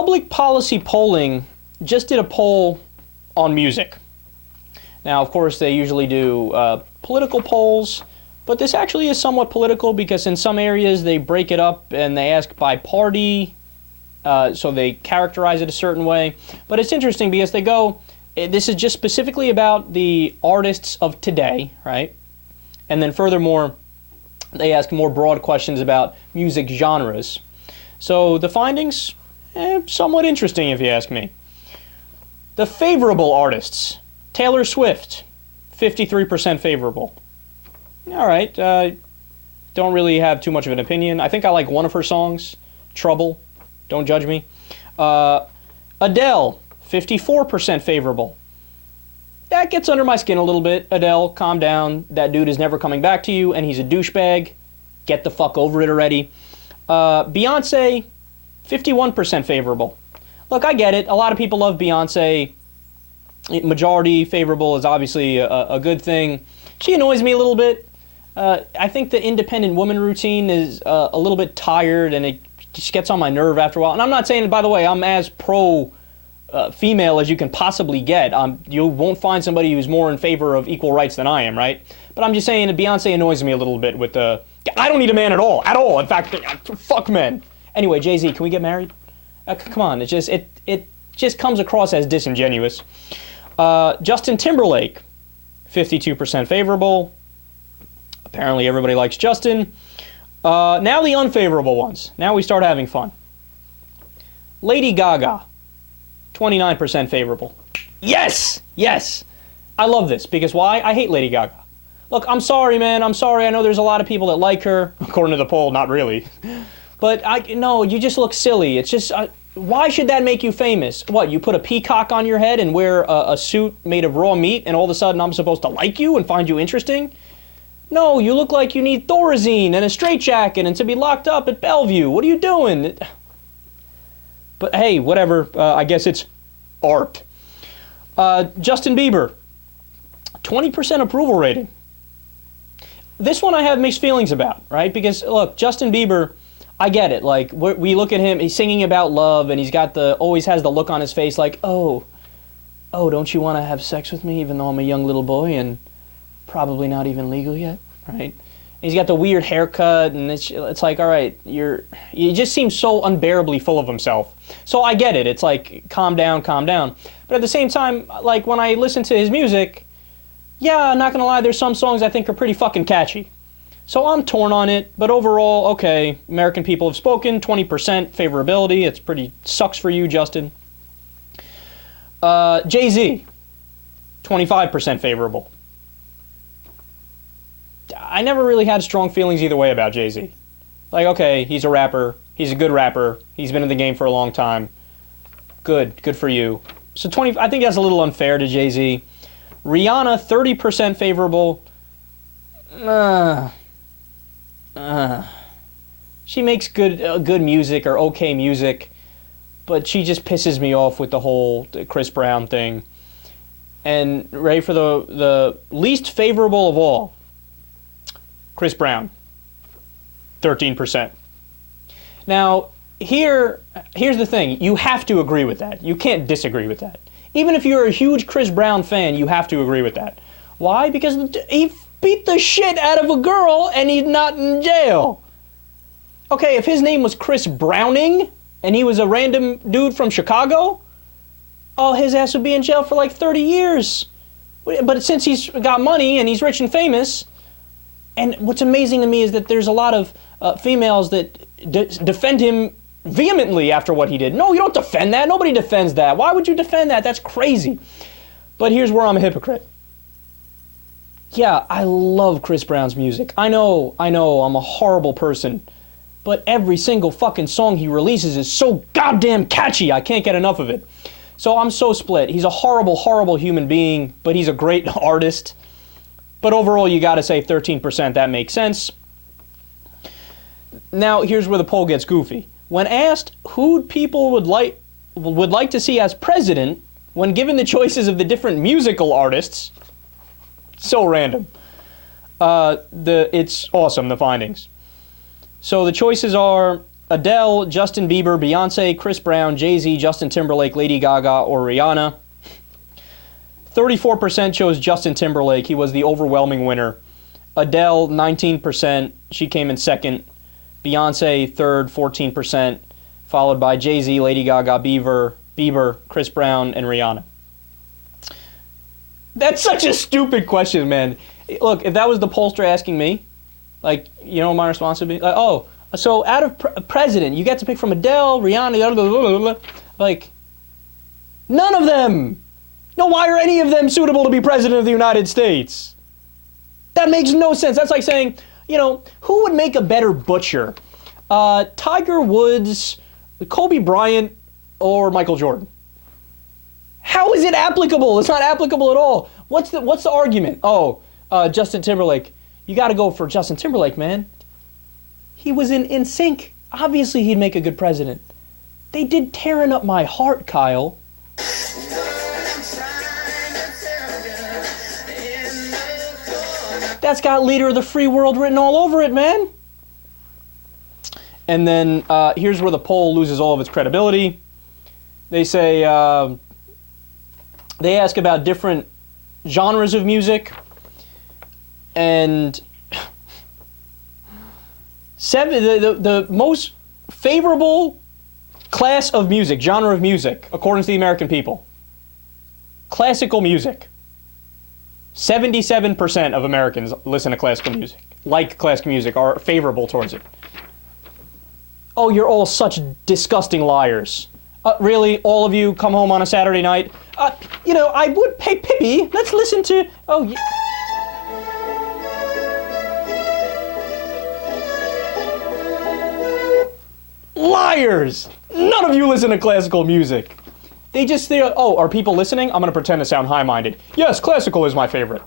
Public Policy Polling just did a poll on music. Now, of course, they usually do political polls, but this actually is somewhat political because in some areas they break it up and they ask by party, so they characterize it a certain way. But it's interesting because they go, this is just specifically about the artists of today, right? And then furthermore, they ask more broad questions about music genres. So the findings, somewhat interesting if you ask me. The favorable artists, Taylor Swift, 53% favorable. All right, don't really have too much of an opinion. I think I like one of her songs, Trouble. Don't judge me. Adele, 54% favorable. That gets under my skin a little bit. Adele, calm down. That dude is never coming back to you, and he's a douchebag. Get the fuck over it already. Beyonce, 51% favorable. Look, I get it. A lot of people love Beyonce. Majority favorable is obviously a good thing. She annoys me a little bit. I think the independent woman routine is a little bit tired, and it just gets on my nerve after a while. And I'm not saying, by the way, I'm as pro female as you can possibly get. You won't find somebody who's more in favor of equal rights than I am, right? But I'm just saying that Beyonce annoys me a little bit with the, I don't need a man at all. In fact, fuck men. Anyway, Jay-Z, can we get married? Come on, it just comes across as disingenuous. Justin Timberlake, 52% favorable. Apparently everybody likes Justin. Now the unfavorable ones. Now we start having fun. Lady Gaga, 29% favorable. Yes! Yes! I love this, because why? I hate Lady Gaga. Look, I'm sorry, man. I'm sorry. I know there's a lot of people that like her. According to the poll, not really. But, no, you just look silly. It's just, why should that make you famous? What, you put a peacock on your head and wear a suit made of raw meat, and all of a sudden I'm supposed to like you and find you interesting? No, you look like you need Thorazine and a straitjacket and to be locked up at Bellevue. What are you doing? But hey, whatever. I guess it's art. Justin Bieber, 20% approval rating. This one I have mixed feelings about, right? Because look, Justin Bieber, I get it. Like we look at him, he's singing about love, and he's got always has the look on his face like, oh, don't you want to have sex with me, even though I'm a young little boy and probably not even legal yet, right? He's got the weird haircut, and it's like, all right, you just seem so unbearably full of himself. So I get it. It's like, calm down, calm down. But at the same time, like when I listen to his music, yeah, I'm not gonna lie, there's some songs I think are pretty fucking catchy. So I'm torn on it, but overall, okay, American people have spoken, 20% favorability. It's pretty, sucks for you, Justin. Jay-Z, 25% favorable. I never really had strong feelings either way about Jay-Z. Like, okay, he's a rapper. He's a good rapper. He's been in the game for a long time. Good for you. So I think that's a little unfair to Jay-Z. Rihanna, 30% favorable. She makes good music or okay music, but she just pisses me off with the whole Chris Brown thing. And ready for the least favorable of all, Chris Brown, 13%. Now, here's the thing. You have to agree with that. You can't disagree with that. Even if you're a huge Chris Brown fan, you have to agree with that. Why? Because he beat the shit out of a girl and he's not in jail. Okay, if his name was Chris Browning and he was a random dude from Chicago, oh, his ass would be in jail for like 30 years. But since he's got money and he's rich and famous, and what's amazing to me is that there's a lot of females that defend him vehemently after what he did. No, you don't defend that. Nobody defends that. Why would you defend that? That's crazy. But here's where I'm a hypocrite. Yeah, I love Chris Brown's music. I know, I'm a horrible person. But every single fucking song he releases is so goddamn catchy. I can't get enough of it. So I'm so split. He's a horrible, horrible human being, but he's a great artist. But overall, you gotta say 13%, that makes sense. Now, here's where the poll gets goofy. When asked who people would like to see as president, when given the choices of the different musical artists, so random. It's awesome, the findings. So the choices are Adele, Justin Bieber, Beyonce, Chris Brown, Jay-Z, Justin Timberlake, Lady Gaga, or Rihanna. 34% chose Justin Timberlake. He was the overwhelming winner. Adele, 19%. She came in second. Beyonce, third, 14%. Followed by Jay-Z, Lady Gaga, Bieber, Chris Brown, and Rihanna. That's such a stupid question, man. Look, if that was the pollster asking me, like, you know, my response would be, like, oh, so out of president, you get to pick from Adele, Rihanna, blah, blah, blah, blah. Like, none of them. No, why are any of them suitable to be president of the United States? That makes no sense. That's like saying, you know, who would make a better butcher? Tiger Woods, Kobe Bryant, or Michael Jordan? How is it applicable? It's not applicable at all. What's the argument? Oh, Justin Timberlake. You got to go for Justin Timberlake, man. He was in sync. Obviously, he'd make a good president. They did Tearing Up My Heart, Kyle. That's got Leader of the Free World written all over it, man. And then here's where the poll loses all of its credibility. They say, they ask about different genres of music. And the most favorable class of music, genre of music, according to the American people, classical music. 77% of Americans listen to classical music, like classical music, are favorable towards it. Oh, you're all such disgusting liars. Really? All of you come home on a Saturday night? You know, I would pay Pippi. Let's listen to... Oh, yeah. Liars! None of you listen to classical music. They just say, oh, are people listening? I'm going to pretend to sound high-minded. Yes, classical is my favorite.